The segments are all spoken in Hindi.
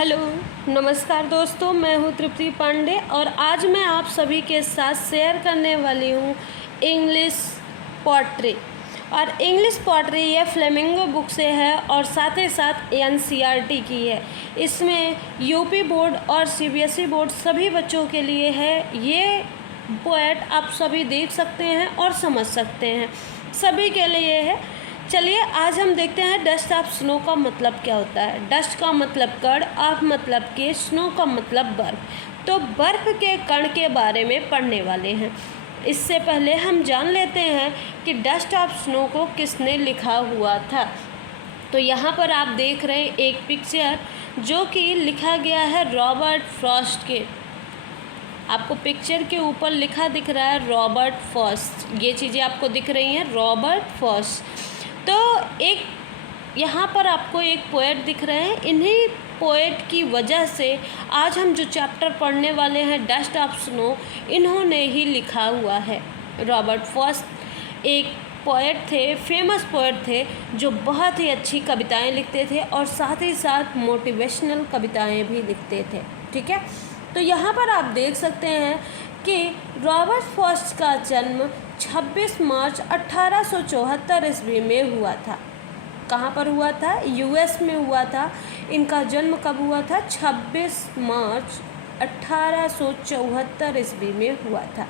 हेलो, नमस्कार दोस्तों। मैं हूँ तृप्ति पांडे और आज मैं आप सभी के साथ शेयर करने वाली हूँ इंग्लिश पोट्री। और इंग्लिश पोट्री ये फ्लेमिंगो बुक से है और साथ ही साथ एनसीईआरटी की है। इसमें यूपी बोर्ड और सीबीएसई बोर्ड सभी बच्चों के लिए है। ये पोएट आप सभी देख सकते हैं और समझ सकते हैं, सभी के लिए है। चलिए आज हम देखते हैं डस्ट ऑफ स्नो का मतलब क्या होता है। डस्ट का मतलब कण, ऑफ मतलब के, स्नो का मतलब बर्फ़। तो बर्फ़ के कण के बारे में पढ़ने वाले हैं। इससे पहले हम जान लेते हैं कि डस्ट ऑफ स्नो को किसने लिखा हुआ था। तो यहाँ पर आप देख रहे हैं एक पिक्चर जो कि लिखा गया है रॉबर्ट फ्रॉस्ट के। आपको पिक्चर के ऊपर लिखा दिख रहा है रॉबर्ट फ्रॉस्ट। ये चीज़ें आपको दिख रही हैं रॉबर्ट फ्रॉस्ट। तो एक यहाँ पर आपको एक पोएट दिख रहे हैं। इन्हीं पोएट की वजह से आज हम जो चैप्टर पढ़ने वाले हैं डस्ट ऑफ स्नो, इन्होंने ही लिखा हुआ है। रॉबर्ट फ्रॉस्ट एक पोएट थे, फेमस पोएट थे, जो बहुत ही अच्छी कविताएं लिखते थे और साथ ही साथ मोटिवेशनल कविताएं भी लिखते थे। ठीक है, तो यहाँ पर आप देख सकते हैं कि रॉबर्ट फ्रॉस्ट का जन्म 26 मार्च 1874 ईस्वी में हुआ था। कहाँ पर हुआ था? यूएस में हुआ था। इनका जन्म कब हुआ था? 26 मार्च 1874 ईस्वी में हुआ था।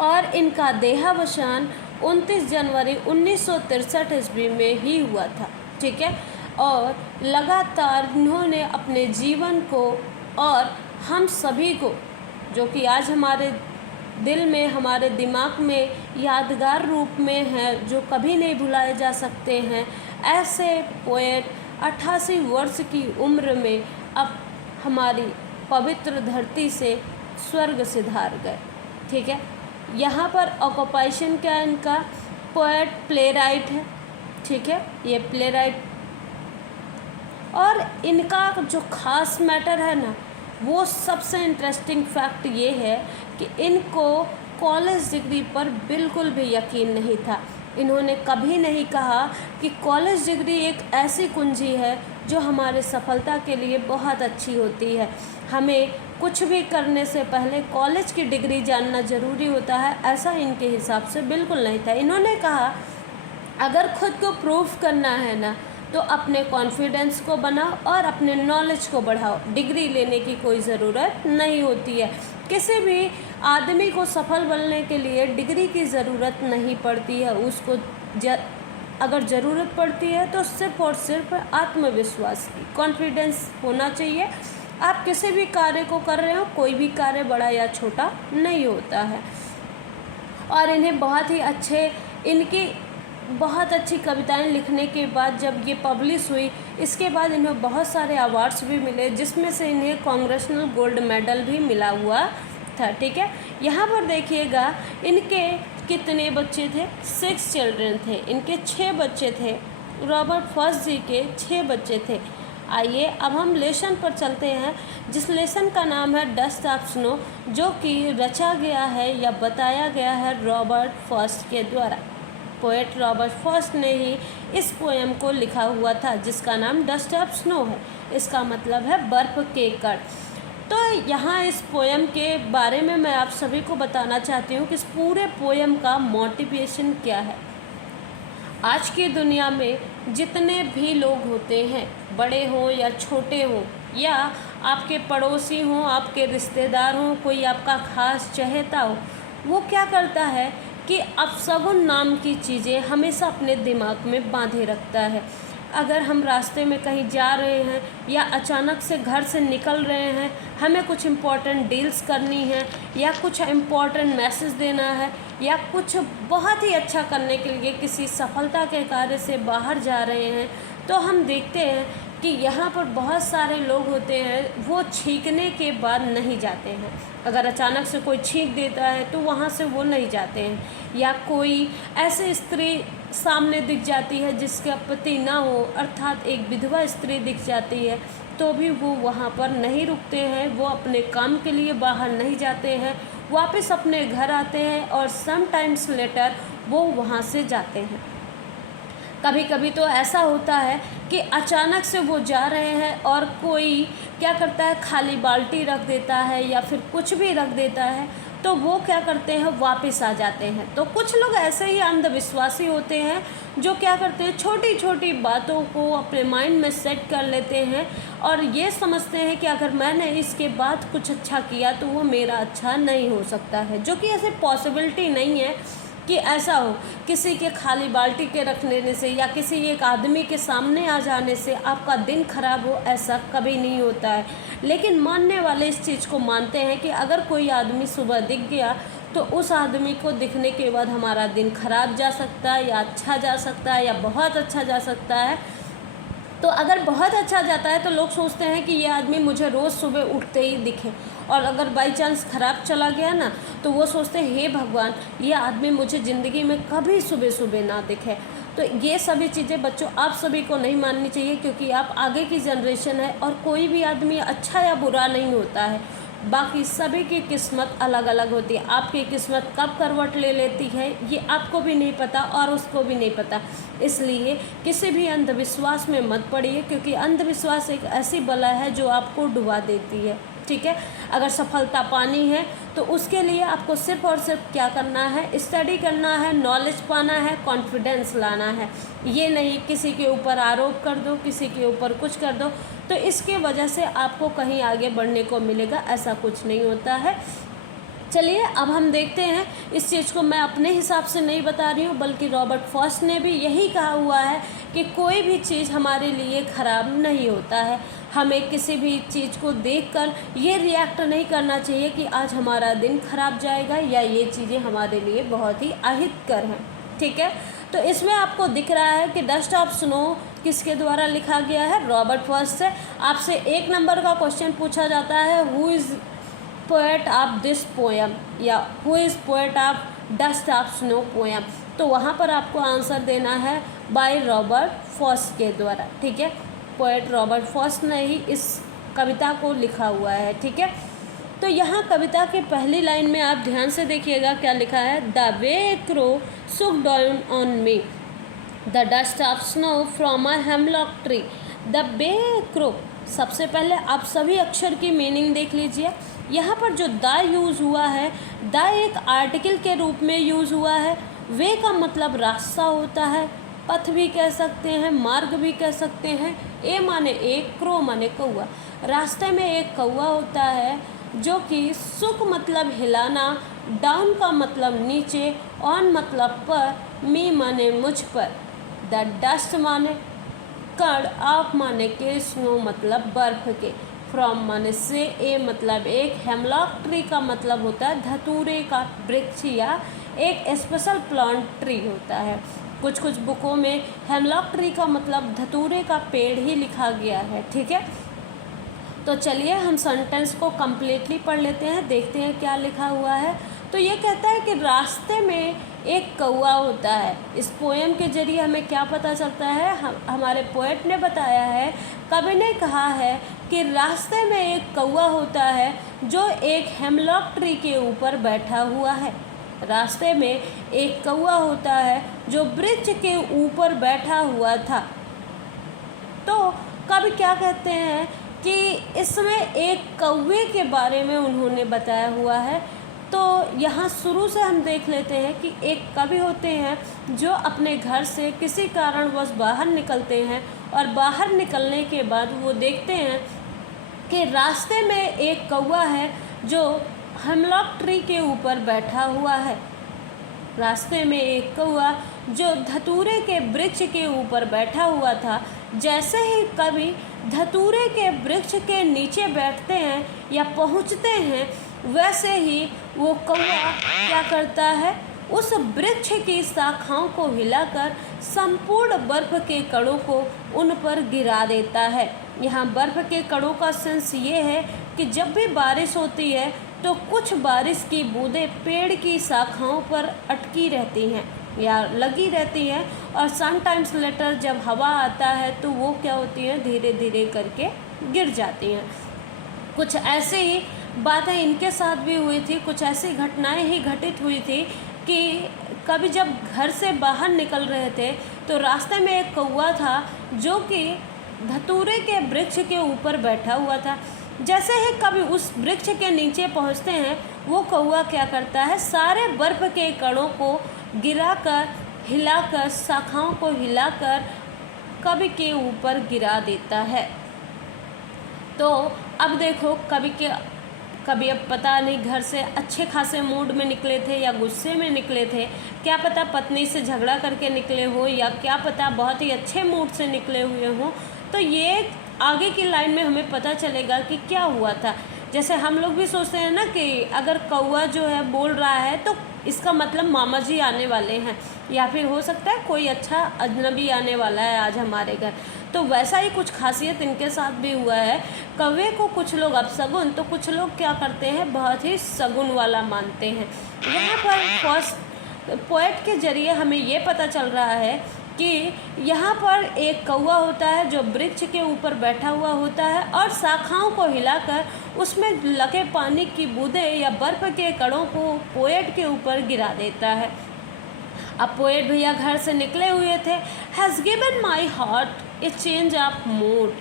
और इनका देहावसान 29 जनवरी 1963 ईस्वी में ही हुआ था। ठीक है, और लगातार इन्होंने अपने जीवन को और हम सभी को, जो कि आज हमारे दिल में, हमारे दिमाग में यादगार रूप में है, जो कभी नहीं भुलाए जा सकते हैं, ऐसे पोएट 88 वर्ष की उम्र में अब हमारी पवित्र धरती से स्वर्ग सिधार गए। ठीक है, यहाँ पर ऑक्यूपेशन क्या है इनका? पोएट प्ले राइट है। ठीक है, ये प्ले राइट। और इनका जो खास मैटर है ना, वो सबसे इंटरेस्टिंग फैक्ट ये है कि इनको कॉलेज डिग्री पर बिल्कुल भी यकीन नहीं था। इन्होंने कभी नहीं कहा कि कॉलेज डिग्री एक ऐसी कुंजी है जो हमारे सफलता के लिए बहुत अच्छी होती है। हमें कुछ भी करने से पहले कॉलेज की डिग्री जानना ज़रूरी होता है, ऐसा इनके हिसाब से बिल्कुल नहीं था। इन्होंने कहा अगर खुद को प्रूव करना है ना, तो अपने कॉन्फिडेंस को बनाओ और अपने नॉलेज को बढ़ाओ। डिग्री लेने की कोई ज़रूरत नहीं होती है। किसी भी आदमी को सफल बनने के लिए डिग्री की ज़रूरत नहीं पड़ती है। उसको अगर ज़रूरत पड़ती है तो सिर्फ और सिर्फ आत्मविश्वास की, कॉन्फिडेंस होना चाहिए। आप किसी भी कार्य को कर रहे हो, कोई भी कार्य बड़ा या छोटा नहीं होता है। और इन्हें इनकी बहुत अच्छी कविताएं लिखने के बाद जब ये पब्लिश हुई, इसके बाद इन्हें बहुत सारे अवार्ड्स भी मिले, जिसमें से इन्हें कांग्रेसनल गोल्ड मेडल भी मिला हुआ था। ठीक है, यहाँ पर देखिएगा इनके कितने बच्चे थे? 6 चिल्ड्रन थे। इनके 6 बच्चे थे। रॉबर्ट फ्रॉस्ट जी के 6 बच्चे थे। आइए अब हम लेसन पर चलते हैं, जिस लेसन का नाम है डस्ट ऑफ स्नो, जो कि रचा गया है या बताया गया है रॉबर्ट फ्रॉस्ट के द्वारा। पोएट रॉबर्ट फ्रॉस्ट ने ही इस पोएम को लिखा हुआ था, जिसका नाम डस्ट ऑफ स्नो है। इसका मतलब है बर्फ़ के कण। तो यहाँ इस पोएम के बारे में मैं आप सभी को बताना चाहती हूँ कि इस पूरे पोएम का मोटिवेशन क्या है। आज की दुनिया में जितने भी लोग होते हैं, बड़े हों या छोटे हों, या आपके पड़ोसी हों, आपके रिश्तेदार हों, कोई आपका खास चहेता हो, वो क्या करता है कि अपशगुन नाम की चीज़ें हमेशा अपने दिमाग में बांधे रखता है। अगर हम रास्ते में कहीं जा रहे हैं या अचानक से घर से निकल रहे हैं, हमें कुछ इम्पोर्टेंट डील्स करनी है या कुछ इम्पोर्टेंट मैसेज देना है या कुछ बहुत ही अच्छा करने के लिए किसी सफलता के कार्य से बाहर जा रहे हैं, तो हम देखते हैं कि यहाँ पर बहुत सारे लोग होते हैं, वो छींकने के बाद नहीं जाते हैं। अगर अचानक से कोई छींक देता है तो वहाँ से वो नहीं जाते हैं। या कोई ऐसी स्त्री सामने दिख जाती है जिसका पति ना हो, अर्थात एक विधवा स्त्री दिख जाती है, तो भी वो वहाँ पर नहीं रुकते हैं। वो अपने काम के लिए बाहर नहीं जाते हैं, वापस अपने घर आते हैं और समटाइम्स लेटर वो वहाँ से जाते हैं। कभी कभी तो ऐसा होता है कि अचानक से वो जा रहे हैं और कोई क्या करता है, खाली बाल्टी रख देता है या फिर कुछ भी रख देता है, तो वो क्या करते हैं, वापस आ जाते हैं। तो कुछ लोग ऐसे ही अंधविश्वासी होते हैं जो क्या करते हैं, छोटी छोटी बातों को अपने माइंड में सेट कर लेते हैं और ये समझते हैं कि अगर मैंने इसके बाद कुछ अच्छा किया तो वो मेरा अच्छा नहीं हो सकता है, जो कि ऐसे पॉसिबिलिटी नहीं है कि ऐसा हो। किसी के खाली बाल्टी के रख लेने से या किसी एक आदमी के सामने आ जाने से आपका दिन खराब हो, ऐसा कभी नहीं होता है। लेकिन मानने वाले इस चीज़ को मानते हैं कि अगर कोई आदमी सुबह दिख गया तो उस आदमी को दिखने के बाद हमारा दिन खराब जा सकता है या अच्छा जा सकता है या बहुत अच्छा जा सकता है। तो अगर बहुत अच्छा जाता है तो लोग सोचते हैं कि ये आदमी मुझे रोज़ सुबह उठते ही दिखे, और अगर बाई चांस ख़राब चला गया ना तो वो सोचते हैं हे भगवान, ये आदमी मुझे ज़िंदगी में कभी सुबह सुबह ना दिखे। तो ये सभी चीज़ें बच्चों आप सभी को नहीं माननी चाहिए, क्योंकि आप आगे की जनरेशन है और कोई भी आदमी अच्छा या बुरा नहीं होता है। बाकी सभी की किस्मत अलग अलग होती है। आपकी किस्मत कब करवट ले लेती है ये आपको भी नहीं पता और उसको भी नहीं पता। इसलिए किसी भी अंधविश्वास में मत पड़िए, क्योंकि अंधविश्वास एक ऐसी बला है जो आपको डुबा देती है। ठीक है, अगर सफलता पानी है तो उसके लिए आपको सिर्फ और सिर्फ क्या करना है, स्टडी करना है, नॉलेज पाना है, कॉन्फिडेंस लाना है। ये नहीं किसी के ऊपर आरोप कर दो, किसी के ऊपर कुछ कर दो तो इसके वजह से आपको कहीं आगे बढ़ने को मिलेगा, ऐसा कुछ नहीं होता है। चलिए अब हम देखते हैं, इस चीज़ को मैं अपने हिसाब से नहीं बता रही हूँ बल्कि रॉबर्ट फॉस्ट ने भी यही कहा हुआ है कि कोई भी चीज़ हमारे लिए ख़राब नहीं होता है। हमें किसी भी चीज़ को देखकर ये रिएक्ट नहीं करना चाहिए कि आज हमारा दिन खराब जाएगा या ये चीज़ें हमारे लिए बहुत ही अहितकर हैं। ठीक है, तो इसमें आपको दिख रहा है कि डस्ट ऑफ स्नो किसके द्वारा लिखा गया है, रॉबर्ट फॉस्ट से। आपसे 1 नंबर का क्वेश्चन पूछा जाता है, who is poet of this poem, या who is poet of Dust of Snow poem. तो वहाँ पर आपको आंसर देना है बाय रॉबर्ट फॉस्ट के द्वारा। ठीक है, पोएट रॉबर्ट फॉस्ट ने ही इस कविता को लिखा हुआ है। ठीक है, तो यहाँ कविता के पहली लाइन में आप ध्यान से देखिएगा क्या लिखा है, the way crow shook down on me the dust of snow from a hemlock tree. The bay crow, सबसे पहले आप सभी अक्षर की मीनिंग देख लीजिए। यहाँ पर जो द यूज़ हुआ है, द एक आर्टिकल के रूप में यूज़ हुआ है। वे का मतलब रास्ता होता है, पथ भी कह सकते हैं, मार्ग भी कह सकते हैं। ए माने एक, क्रो माने कौआ। रास्ते में एक कौआ होता है जो कि सुक मतलब हिलाना, डाउन का मतलब नीचे, ऑन मतलब पर, मी माने मुझ पर, द डस्ट माने कण, ऑफ माने के, स्नो मतलब बर्फ के, फ्रॉम माने से, ए मतलब एक, हेमलॉक ट्री का मतलब होता है धतूरे का वृक्ष या एक स्पेशल प्लांट ट्री होता है। कुछ कुछ बुकों में हेमलॉक ट्री का मतलब धतूरे का पेड़ ही लिखा गया है। ठीक है, तो चलिए हम सेंटेंस को कम्प्लीटली पढ़ लेते हैं, देखते हैं क्या लिखा हुआ है। तो ये कहता है कि रास्ते में एक कौआ होता है। इस पोएम के जरिए हमें क्या पता चलता है, हमारे पोएट ने बताया है, कवि ने कहा है कि रास्ते में एक कौआ होता है जो एक हेमलॉक ट्री के ऊपर बैठा हुआ है। रास्ते में एक कौआ होता है जो वृक्ष के ऊपर बैठा हुआ था। तो कवि क्या कहते हैं कि इसमें एक कौवे के बारे में उन्होंने बताया हुआ है। तो यहाँ शुरू से हम देख लेते हैं कि एक कवि होते हैं जो अपने घर से किसी कारणवश बाहर निकलते हैं और बाहर निकलने के बाद वो देखते हैं कि रास्ते में एक कौआ है जो हेमलॉक ट्री के ऊपर बैठा हुआ है। रास्ते में एक कौआ जो धतूरे के वृक्ष के ऊपर बैठा हुआ था। जैसे ही कवि धतूरे के वृक्ष के नीचे बैठते हैं या पहुंचते हैं, वैसे ही वो कौआ क्या करता है, उस वृक्ष की शाखाओं को हिलाकर संपूर्ण बर्फ के कणों को उन पर गिरा देता है। यहाँ बर्फ के कणों का सेंस ये है कि जब भी बारिश होती है तो कुछ बारिश की बूंदें पेड़ की शाखाओं पर अटकी रहती हैं या लगी रहती हैं, और समटाइम्स लेटर जब हवा आता है तो वो क्या होती हैं, धीरे धीरे करके गिर जाती हैं। कुछ ऐसे ही बातें इनके साथ भी हुई थी, कुछ ऐसी घटनाएं ही घटित हुई थी कि कभी जब घर से बाहर निकल रहे थे तो रास्ते में एक कौवा था जो कि धतूरे के वृक्ष के ऊपर बैठा हुआ था। जैसे ही कभी उस वृक्ष के नीचे पहुंचते हैं, वो कौवा क्या करता है, सारे बर्फ़ के कणों को गिराकर, हिलाकर, शाखाओं को हिलाकर कवि के ऊपर गिरा देता है। तो अब देखो, कभी अब पता नहीं घर से अच्छे खासे मूड में निकले थे या गुस्से में निकले थे, क्या पता पत्नी से झगड़ा करके निकले हो, या क्या पता बहुत ही अच्छे मूड से निकले हुए हों। तो ये आगे की लाइन में हमें पता चलेगा कि क्या हुआ था। जैसे हम लोग भी सोचते हैं ना कि अगर कौवा जो है बोल रहा है तो इसका मतलब मामा जी आने वाले हैं, या फिर हो सकता है कोई अच्छा अजनबी आने वाला है आज हमारे घर। तो वैसा ही कुछ खासियत इनके साथ भी हुआ है। कौवे को कुछ लोग अपशगुन, तो कुछ लोग क्या करते हैं, बहुत ही सगुन वाला मानते हैं। यहाँ पर पोएट के जरिए हमें ये पता चल रहा है कि यहाँ पर एक कौवा होता है जो वृक्ष के ऊपर बैठा हुआ होता है और शाखाओं को हिलाकर उसमें लगे पानी की बूंदें या बर्फ़ के कणों को पोएट के ऊपर गिरा देता है। अब पोएट भैया घर से निकले हुए थे। Has given my heart a change of mood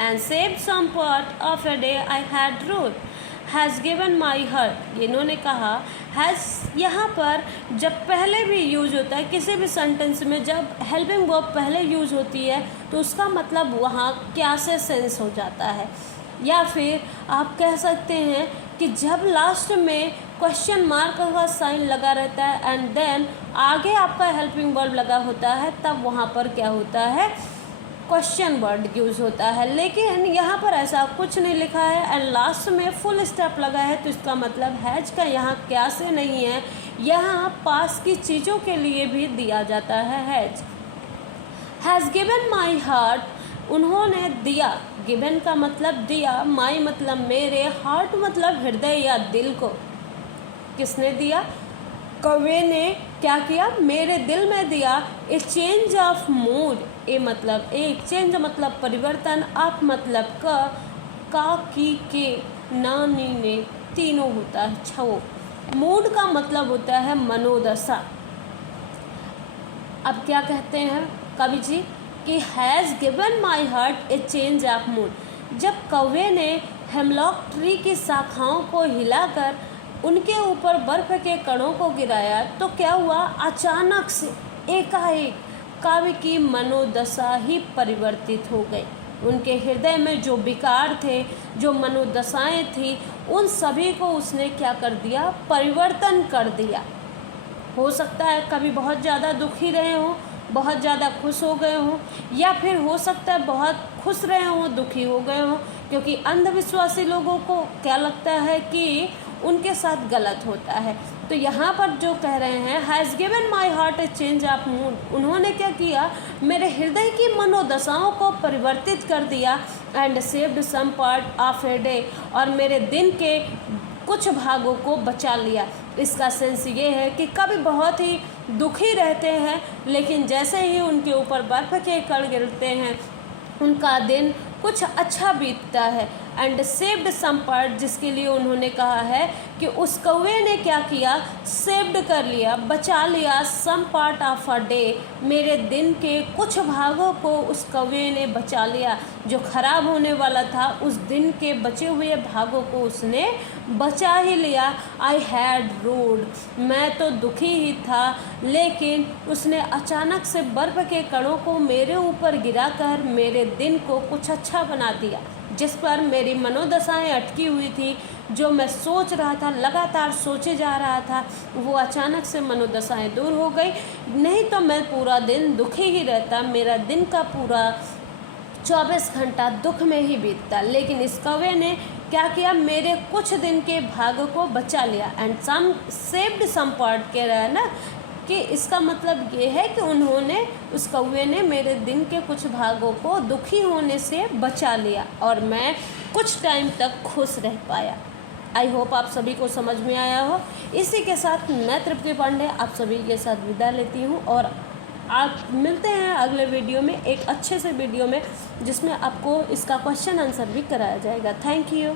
and save some part of a day I had rued. Has given my heart, इन्होंने कहा हैज़ यहाँ पर जब पहले भी यूज होता है किसी भी सेंटेंस में, जब हेल्पिंग वर्ब पहले यूज होती है तो उसका मतलब वहाँ क्या से सेंस हो जाता है। या फिर आप कह सकते हैं कि जब लास्ट में क्वेश्चन मार्क का साइन लगा रहता है एंड देन आगे आपका हेल्पिंग वर्ब लगा होता है, तब वहाँ पर क्या होता है, क्वेश्चन वर्ड यूज़ होता है। लेकिन यहाँ पर ऐसा कुछ नहीं लिखा है एंड लास्ट में फुल स्टॉप लगा है, तो इसका मतलब हैज का यहाँ क्या से नहीं है, यहाँ पास की चीज़ों के लिए भी दिया जाता है has. Has given my heart, उन्होंने दिया, गिवन का मतलब दिया, माई मतलब मेरे, हार्ट मतलब हृदय या दिल को। किसने दिया, कौवे ने क्या किया, मेरे दिल में दिया। ए चेंज ऑफ मूड, ए मतलब एक, चेंज मतलब परिवर्तन, ऑफ मतलब का की के, ना नी ने, तीनों होता है छो। मूड का मतलब होता है मनोदशा। अब क्या कहते हैं कवि जी कि has given my heart a change of mood. जब कौवे ने हेमलॉक ट्री की शाखाओं को हिलाकर उनके ऊपर बर्फ़ के कणों को गिराया तो क्या हुआ, अचानक से एकाएक काव्य की मनोदशा ही परिवर्तित हो गई। उनके हृदय में जो विकार थे, जो मनोदशाएं थी, उन सभी को उसने क्या कर दिया, परिवर्तन कर दिया। हो सकता है कभी बहुत ज़्यादा दुखी रहे हों, बहुत ज़्यादा खुश हो गए हों, या फिर हो सकता है बहुत खुश रहे हों, दुखी हो गए हों, क्योंकि अंधविश्वासी लोगों को क्या लगता है कि उनके साथ गलत होता है। तो यहाँ पर जो कह रहे हैं has given my heart a change of mood, उन्होंने क्या किया, मेरे हृदय की मनोदशाओं को परिवर्तित कर दिया and saved some part of a day, और मेरे दिन के कुछ भागों को बचा लिया। इसका सेंस ये है कि कभी बहुत ही दुखी रहते हैं, लेकिन जैसे ही उनके ऊपर बर्फ़ के कण गिरते हैं उनका दिन कुछ अच्छा बीतता है। एंड सेव्ड सम पार्ट, जिसके लिए उन्होंने कहा है कि उस कौवे ने क्या किया, सेव्ड कर लिया, बचा लिया, some part of a day, मेरे दिन के कुछ भागों को उस कौवे ने बचा लिया। जो खराब होने वाला था उस दिन के बचे हुए भागों को उसने बचा ही लिया। आई हैड रूड, मैं तो दुखी ही था, लेकिन उसने अचानक से बर्फ़ के कणों को मेरे ऊपर गिराकर मेरे दिन को कुछ अच्छा बना दिया। जिस पर मेरी मनोदशाएं अटकी हुई थी, जो मैं सोच रहा था, लगातार सोचे जा रहा था, वो अचानक से मनोदशाएं दूर हो गई। नहीं तो मैं पूरा दिन दुखी ही रहता, मेरा दिन का पूरा 24 घंटा दुख में ही बीतता। लेकिन इस कौवे ने क्या किया, मेरे कुछ दिन के भाग को बचा लिया। And some saved some part कह रहा है ना, कि इसका मतलब ये है कि उन्होंने, उस कौवे ने मेरे दिन के कुछ भागों को दुखी होने से बचा लिया और मैं कुछ टाइम तक खुश रह पाया। आई होप आप सभी को समझ में आया हो। इसी के साथ मैं तृप्ति पांडे आप सभी के साथ विदा लेती हूँ और आप मिलते हैं अगले वीडियो में, एक अच्छे से वीडियो में, जिसमें आपको इसका क्वेश्चन आंसर भी कराया जाएगा। Thank you.